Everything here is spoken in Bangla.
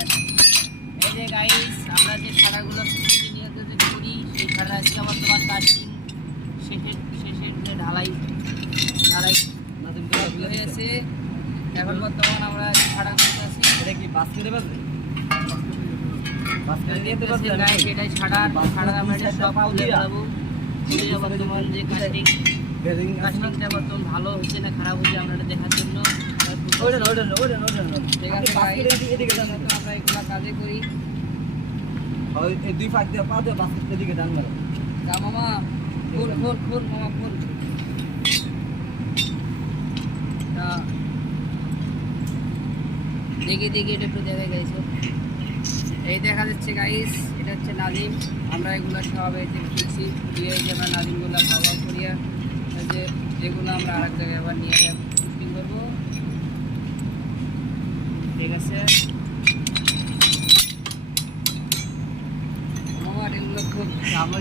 এই যে গাইস আমরা যে খাড়াগুলো প্রতিনিয়ত যে করি সেই খাড়া আজকে আমার তোমার কাটিং শেষের যে ঢালাই হয়েছে। এখন বর্তমান আমরা খাড়া করতে আছি। এটা কি বাস্কেটে বাজে? এটাই ছাড়া আমরা এটা সব তুলে দেবো। বর্তমান যে কাস্টিংটা বর্তমান ভালো হচ্ছে না খারাপ হচ্ছে আমরা এটা দেখার জন্য ঠিক আছে আমরা এগুলো কাজে করি। দুই ফাঁক দিয়ে পা দিয়ে বাস্কেটের দিকে টান গেল মামা ফুল মামা ফুল দেখি এটা একটু দেখা গেছে। এই দেখা যাচ্ছে গাইস, এটা হচ্ছে নাজিম। আমরা এগুলো সব এই যে ফিক্সি দিয়ে যে আমরা নাজিমগুলো ভাবা করিয়া যে যেগুলো আমরা আরেক জায়গায় আবার নিয়ে শুটিং করবো। ঠিক আছে মামা, এগুলো খুব আমরা